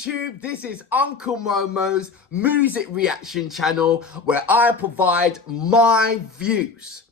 YouTube, this is Uncle Momo's music reaction channel where I provide my views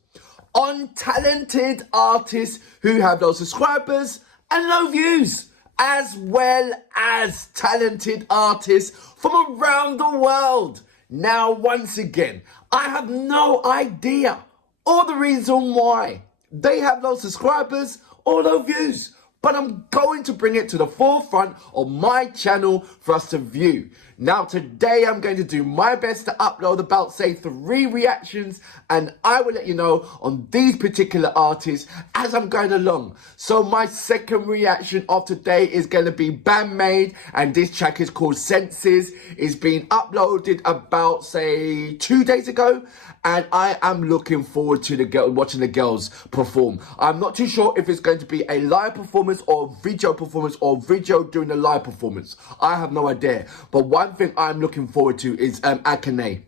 on talented artists who have low subscribers and low views, as well as talented artists from around the world. Now, once again, I have no idea or the reason why they have low subscribers or low views, but I'm going to bring it to the forefront of my channel for us to view. Now today I'm going to do my best to upload about say 3 reactions, and I will let you know on these particular artists as I'm going along. So my second reaction of today is going to be Band-Maid, and this track is called Senses. It's been uploaded about say 2 days ago, and I am looking forward to watching the girls perform. I'm not too sure if it's going to be a live performance or video performance or video during the live performance. I have no idea. But one thing I'm looking forward to is Akane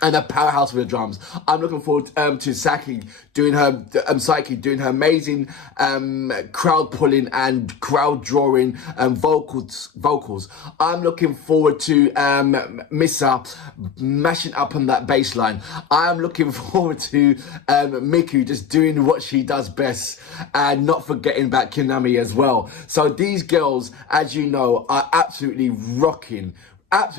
and a powerhouse with the drums. I'm looking forward to Saki doing her amazing crowd pulling and crowd drawing vocals. I'm looking forward to Misa mashing up on that bass line. I'm looking forward to Miku just doing what she does best, and not forgetting about Kinami as well. So these girls, as you know, are absolutely rocking. I'm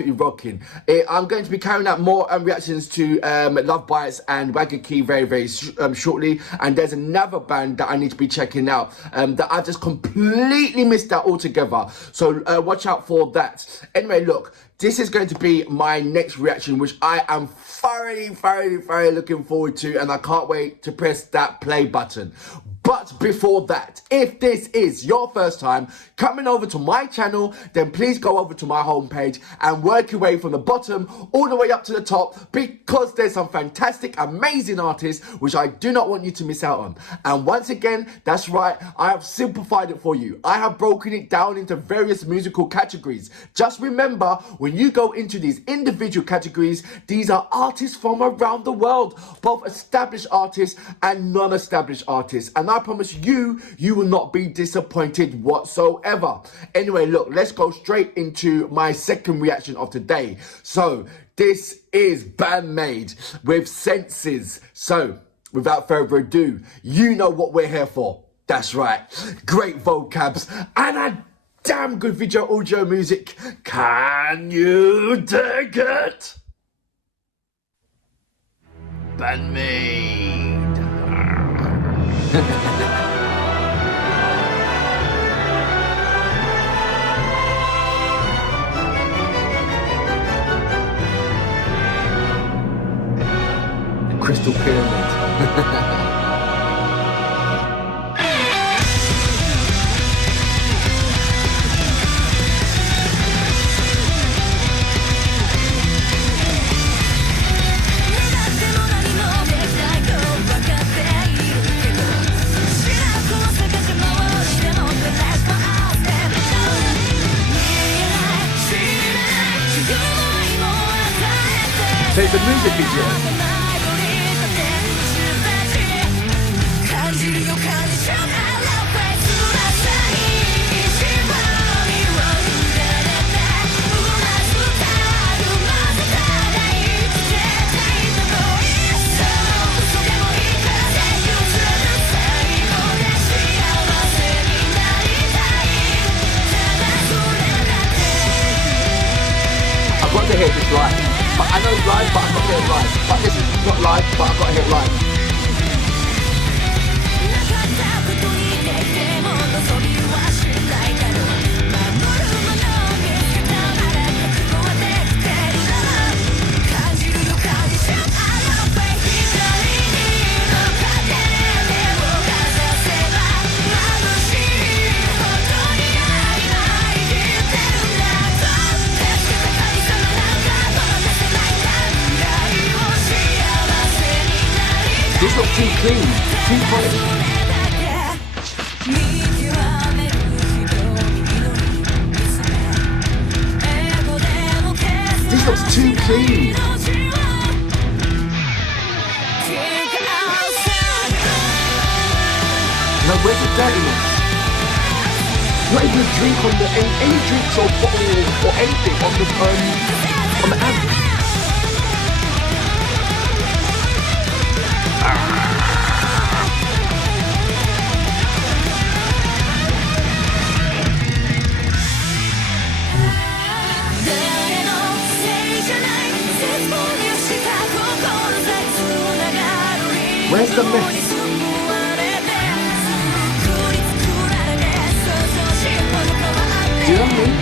going to be carrying out more reactions to Love Bites and Wagaki very shortly, and there's another band that I need to be checking out that I've just completely missed out altogether, so watch out for that. Anyway, look, this is going to be my next reaction, which I am thoroughly looking forward to, and I can't wait to press that play button. But before that, if this is your first time coming over to my channel, then please go over to my homepage and work your way from the bottom all the way up to the top, because there's some fantastic, amazing artists which I do not want you to miss out on. And once again, that's right, I have simplified it for you. I have broken it down into various musical categories. Just remember, when you go into these individual categories, these are artists from around the world, both established artists and non-established artists. And I promise you, you will not be disappointed whatsoever. Anyway, look, let's go straight into my second reaction of today. So this is Band-Maid with Senses. So without further ado, you know what we're here for. That's right, great vocabs and a damn good video audio music. Can you dig it? Band-Maid. The Crystal Pyramid. So it's a music video. I've got to hear this live. But I know it's live, but I've got to hear it live. But this is not live, but I've got to hear it live. This looks too clean, too polished. This looks too clean. Now where's the dirtiness? Not even a drink on the any drinks or bottle or anything on the amp. Where's the mess? Do you know what I mean?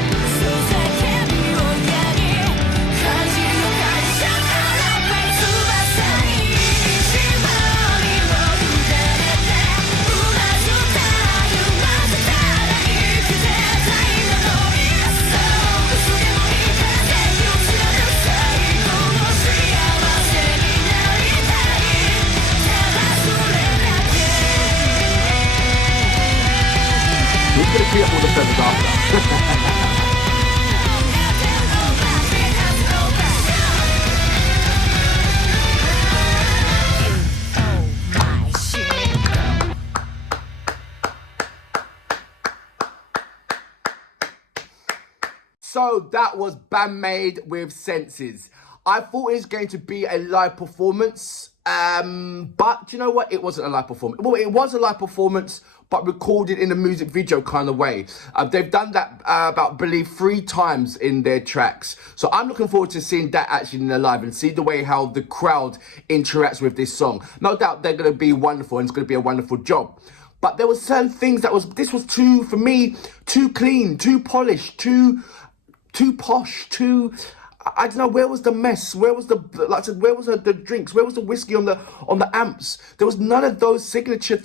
We're going to clean up all the feathers after. So that was Band-Maid with Senses. I thought it was going to be a live performance, but you know what? It wasn't a live performance. Well, it was a live performance, but recorded in a music video kind of way. They've done that about, I believe, 3 times in their tracks. So I'm looking forward to seeing that actually in the live and see the way how the crowd interacts with this song. No doubt they're going to be wonderful and it's going to be a wonderful job. But there were certain things this was too, for me, too clean, too polished, too posh, I don't know, where was the mess? Where was the, like I said, where was the drinks? Where was the whiskey on the amps? There was none of those signature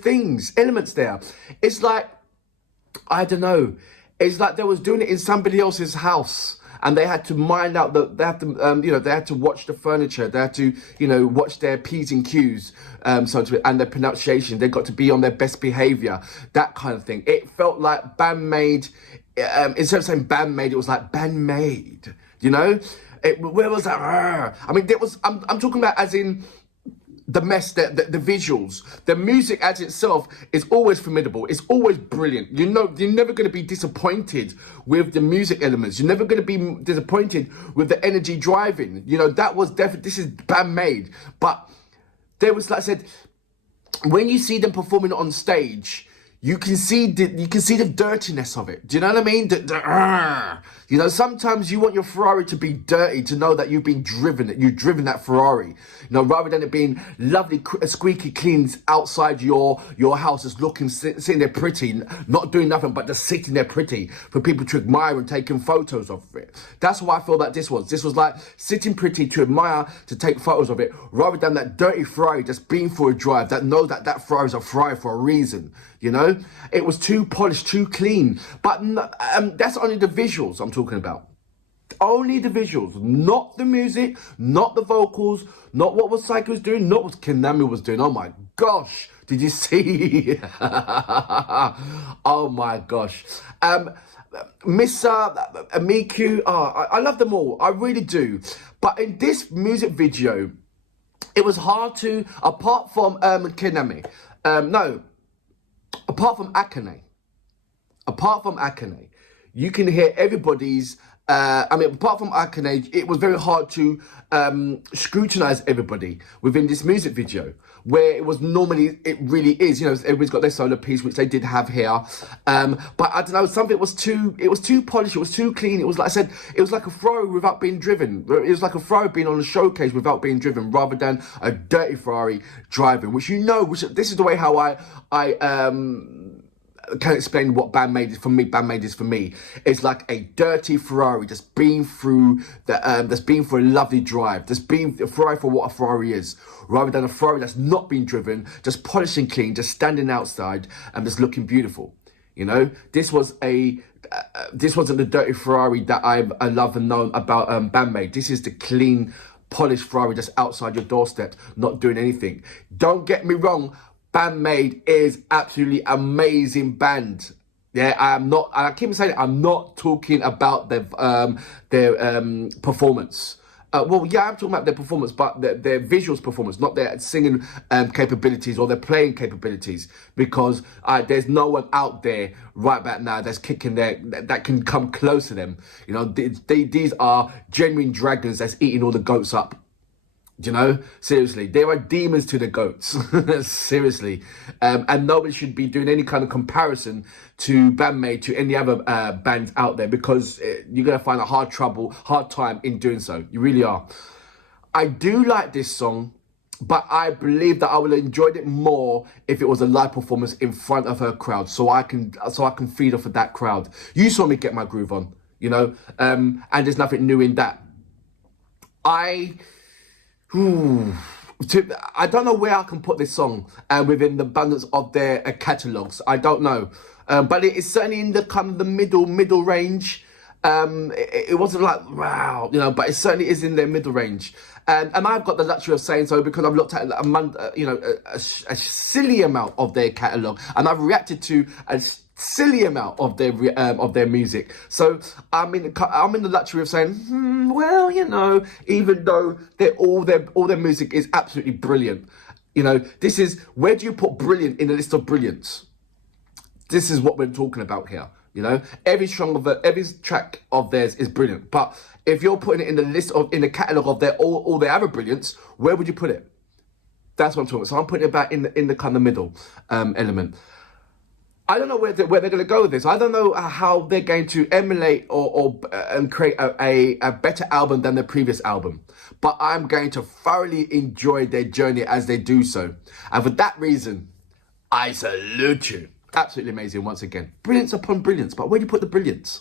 elements there. It's like, I don't know. It's like they was doing it in somebody else's house and they had to mind out they had to, they had to watch the furniture. They had to, watch their P's and Q's, and their pronunciation. They got to be on their best behavior, that kind of thing. It felt like Band-Maid, instead of saying Band-Maid, it was like Band-Maid, where was that? I mean, I'm talking about as in the mess, the visuals. The music as itself is always formidable. It's always brilliant. You're never going to be disappointed with the music elements. You're never going to be disappointed with the energy driving. That was definitely, this is Band-Maid. But there was, like I said, when you see them performing on stage, you can see the dirtiness of it. Do you know what I mean? Sometimes you want your Ferrari to be dirty, to know that you've driven that Ferrari. Rather than it being lovely, squeaky clean outside your house, just sitting there pretty, not doing nothing but just sitting there pretty for people to admire and taking photos of it. That's what I feel that this was. This was like sitting pretty to admire, to take photos of it, rather than that dirty Ferrari just being for a drive, that knows that Ferrari is a Ferrari for a reason. It was too polished, too clean. But that's only the visuals I'm talking about. Only the visuals, not the music, not the vocals, not what Psycho was doing, not what Konami was doing. Oh my gosh, did you see? Oh my gosh. Miss Miku, I love them all, I really do. But in this music video, it was hard to, apart from Konami, apart from Akane, you can hear everybody's, apart from Akane, it was very hard to scrutinize everybody within this music video, where it was normally, it really is, everybody's got their solo piece, which they did have here. But I don't know, it was too polished, it was too clean. It was like I said, it was like a Ferrari without being driven. It was like a Ferrari being on a showcase without being driven, rather than a dirty Ferrari driving, which this is the way how I can't explain what Band-Maid is for me. Band-Maid is for me. It's like a dirty Ferrari just being through that's being for a lovely drive. Just being a Ferrari for what a Ferrari is, rather than a Ferrari that's not being driven, just polished and clean, just standing outside and just looking beautiful. This wasn't the dirty Ferrari that I love and know about Band-Maid. This is the clean, polished Ferrari just outside your doorstep, not doing anything. Don't get me wrong, Band-Maid is absolutely amazing band. Yeah, I keep saying it, I'm not talking about their performance. Well, yeah, I'm talking about their performance, but their visuals performance, not their singing capabilities or their playing capabilities, because there's no one out there right about now that's kicking that can come close to them. You know, these are genuine dragons that's eating all the goats up. Do you know? Seriously, there are demons to the goats. Seriously. And nobody should be doing any kind of comparison to Band-Maid to any other bands out there, because you're going to find a hard time in doing so. You really are. I do like this song, but I believe that I would have enjoyed it more if it was a live performance in front of her crowd, so I can feed off of that crowd. You saw me get my groove on, you know, and there's nothing new in that. I don't know where I can put this song within the abundance of their catalogues. I don't know, but it is certainly in the kind of the middle range. It wasn't like wow, you know, but it certainly is in their middle range. And I've got the luxury of saying so because I've looked at a silly amount of their catalogue, and I've reacted to a silly amount of their music. So I'm in the luxury of saying, well, you know, even though all their music is absolutely brilliant, you know, this is, where do you put brilliant in the list of brilliants? This is what we're talking about here. You know, every track of theirs is brilliant, but if you're putting it in the in the catalogue of all their other brilliants, where would you put it? That's what I'm talking about. So I'm putting it back in the kind of middle element. I don't know where they're going to go with this. I don't know how they're going to emulate and create a better album than their previous album. But I'm going to thoroughly enjoy their journey as they do so. And for that reason, I salute you. Absolutely amazing once again. Brilliance upon brilliance. But where do you put the brilliance?